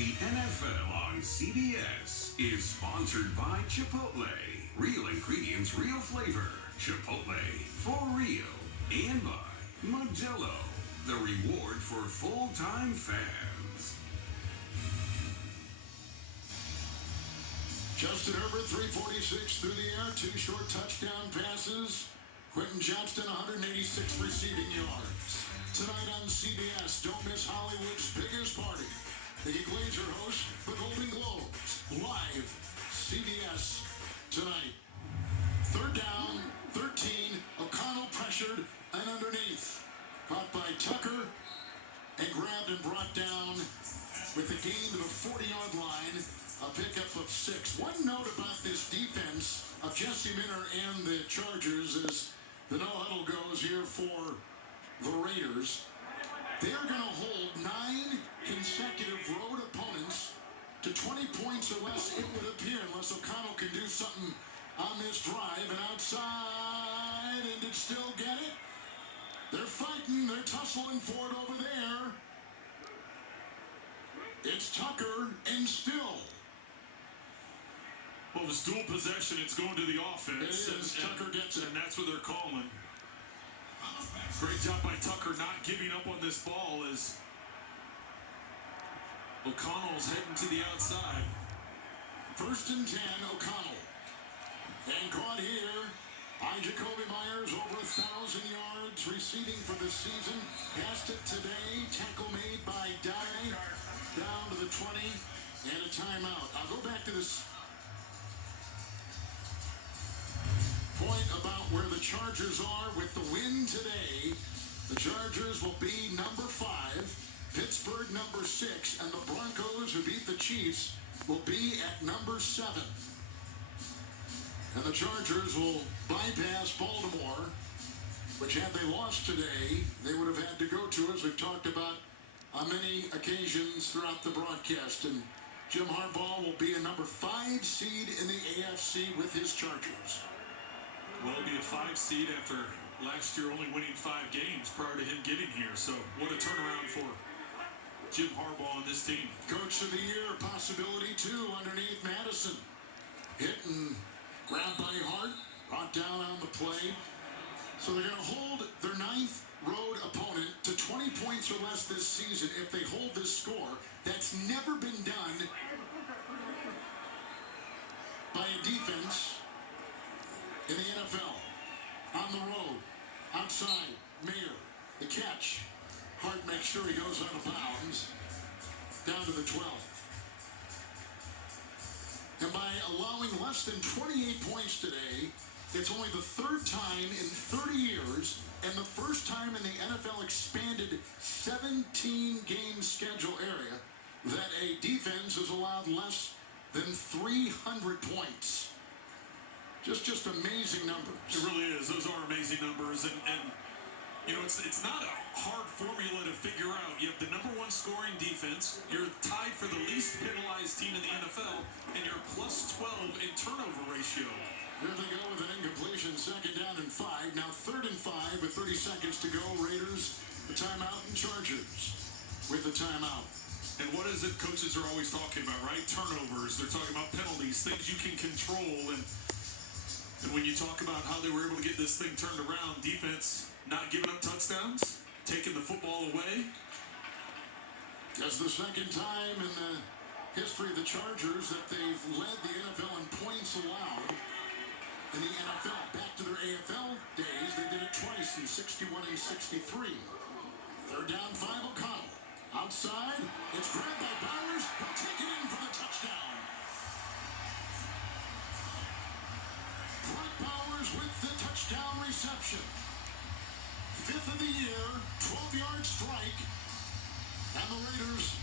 The NFL on CBS is sponsored by Chipotle. Real ingredients, real flavor. Chipotle, for real. And by Modelo, the reward for full-time fans. Justin Herbert, 346 through the air, 2 short touchdown passes. Quentin Johnston, 186 receiving yards. Tonight on CBS, don't miss Hollywood's biggest party. The Glazer hosts the Golden Globes. Live, CBS tonight. Third down, 13. O'Connell pressured and underneath. Caught by Tucker and grabbed and brought down with the gain to the 40-yard line. A pickup of 6. One note about this defense of Jesse Minter and the Chargers is the no-huddle goes here for the Raiders. They're going to hold 9 consecutive road opponents to 20 points or less, it would appear, unless O'Connell can do something on this drive. And outside, and did still get it. They're fighting. They're tussling for it over there. It's Tucker and still. Well, it's dual possession. It's going to the offense. It is. Tucker gets it. And that's what they're calling. Great job by Tucker not giving up on this ball as O'Connell's heading to the outside. 1st and 10, O'Connell. And caught here by Jacoby Myers, over 1,000 yards receiving for the season. Passed it today. Tackle made by Dye. Down to the 20 and a timeout. I'll go back to this point about where the Chargers are with the win today. The Chargers will be number 5, Pittsburgh number 6, and the Broncos, who beat the Chiefs, will be at number 7. And the Chargers will bypass Baltimore, which had they lost today, they would have had to go to, as we've talked about on many occasions throughout the broadcast. And Jim Harbaugh will be a number 5 seed in the AFC with his Chargers. Will be a 5 seed after last year only winning 5 games prior to him getting here. So what a turnaround for Jim Harbaugh and this team. Coach of the year possibility too underneath Madison. Hit and grabbed by Hart, brought down on the play. So they're going to hold their 9th road opponent to 20 points or less this season if they hold this score. That's never been done by a defense in the NFL. On the road, outside, Mayer, the catch. Hart makes sure he goes out of bounds. Down to the 12. And by allowing less than 28 points today, it's only the 3rd time in 30 years and the first time in the NFL expanded 17-game schedule area that a defense has allowed less than 300 points. Just amazing numbers. It really is. Those are amazing numbers. And you know, it's not a hard formula to figure out. You have the number 1 scoring defense. You're tied for the least penalized team in the NFL. And you're plus 12 in turnover ratio. There they go with an incompletion. 2nd down and 5. Now 3rd and 5 with 30 seconds to go. Raiders, the timeout, and Chargers with the timeout. And what is it coaches are always talking about, right? Turnovers. They're talking about penalties, things you can control. And when you talk about how they were able to get this thing turned around, defense not giving up touchdowns, taking the football away. Just the 2nd time in the history of the Chargers that they've led the NFL in points allowed in the NFL. Back to their AFL days, they did it twice in 61 and 63. 3rd down, 5, O'Connell. Outside, it's grabbed by Bowers. He'll take it in for the touchdown. Brock Bowers with the touchdown reception. 5th of the year, 12-yard strike. And the Raiders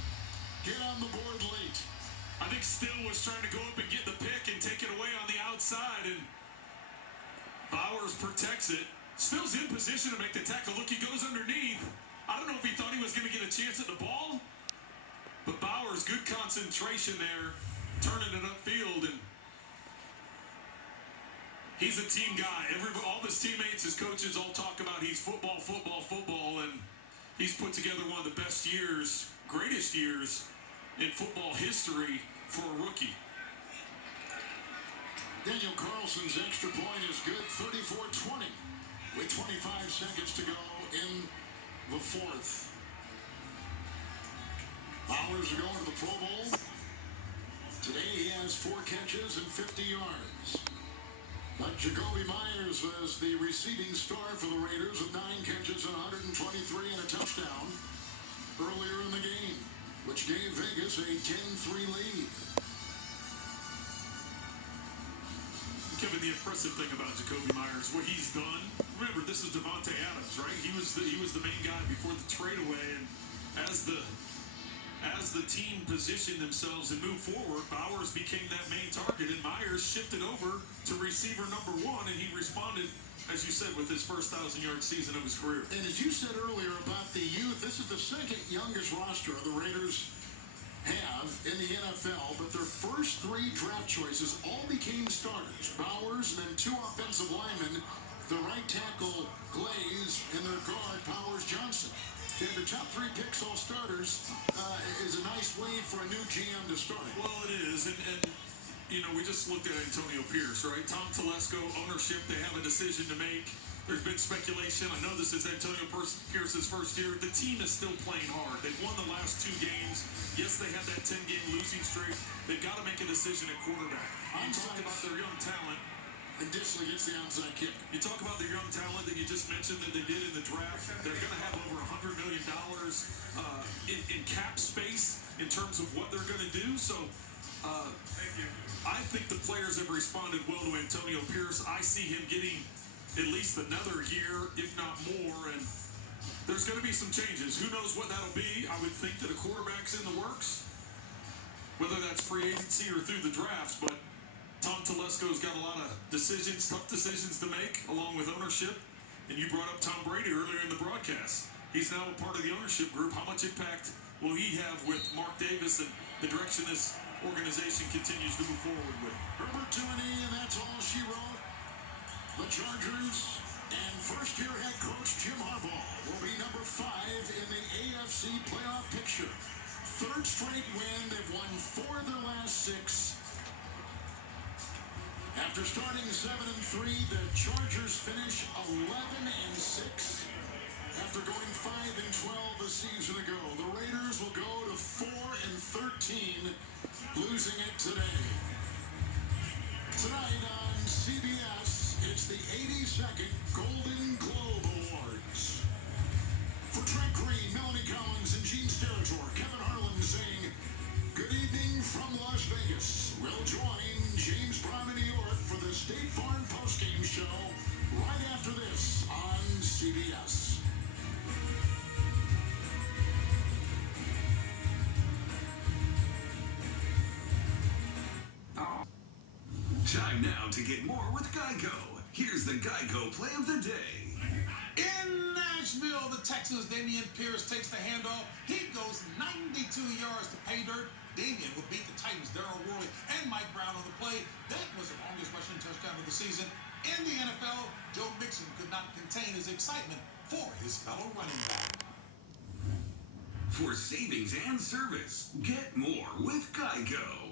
get on the board late. I think Still was trying to go up and get the pick and take it away on the outside. And Bowers protects it. Still's in position to make the tackle. Look, he goes underneath. I don't know if he thought he was going to get a chance at the ball. But Bowers, good concentration there. Turning it upfield. And he's a team guy. All of his teammates, his coaches all talk about he's football, football, football. And he's put together one of the best years, greatest years in football history for a rookie. Daniel Carlson's extra point is good, 34-20, with 25 seconds to go in the fourth. Bowers are going to the Pro Bowl. Today he has 4 catches and 50 yards. But Jacoby Myers was the receiving star for the Raiders with 9 catches and 123 and a touchdown earlier in the game, which gave Vegas a 10-3 lead. Kevin, the impressive thing about Jacoby Myers, what he's done. Remember, this is Devontae Adams, right? He was the main guy before the trade away, and as the team positioned themselves and moved forward, Bowers became that main target, and Myers shifted over to receiver number 1, and he responded, as you said, with his first 1,000-yard season of his career. And as you said earlier about the youth, this is the second youngest roster the Raiders have in the NFL, but their first 3 draft choices all became starters. Bowers and then 2 offensive linemen, the right tackle Glaze and their guard Powers Johnson. If the top 3 picks all starters is a nice way for a new GM to start. Well, it is, and you know, we just looked at Antonio Pierce, right? Tom Telesco, ownership, they have a decision to make. There's been speculation. I know this is Antonio Pierce's first year. The team is still playing hard. They've won the last 2 games. Yes, they had that 10-game losing streak. They've got to make a decision at quarterback. You talked about their young talent. And Disley gets the onside kick. You talk about the young talent that you just mentioned that they did in the draft. They're going to have over $100 million in cap space in terms of what they're going to do. So I think the players have responded well to Antonio Pierce. I see him getting at least another year, if not more. And there's going to be some changes. Who knows what that'll be? I would think that a quarterback's in the works, whether that's free agency or through the drafts. But Tom Telesco's got a lot of decisions, tough decisions to make, along with ownership. And you brought up Tom Brady earlier in the broadcast. He's now a part of the ownership group. How much impact will he have with Mark Davis and the direction this organization continues to move forward with? Herbert to an E, and that's all she wrote. The Chargers and first-year head coach Jim Harbaugh will be number 5 in the AFC playoff picture. 3rd straight win. They've won 4 of their last 6. After starting 7-3, the Chargers finish 11-6 after going 5-12 a season ago. The Raiders will go to 4-13, losing it today. Tonight on CBS, it's the 82nd Golden Globe Awards. For Trent Green, Melanie Collins, and Gene Steratore, Kevin Harlan saying, good evening from Las Vegas. We'll join James Brown in New York for the State Farm postgame show right after this on CBS. Time now to get more with Geico. Here's the Geico play of the day. In Nashville, the Texans' Damian Pierce takes the handoff. He goes 92 yards to pay dirt. Damian would beat the Titans' Darryl Worley and Mike Brown on the play. That was the longest rushing touchdown of the season. In the NFL, Joe Mixon could not contain his excitement for his fellow running back. For savings and service, get more with Geico.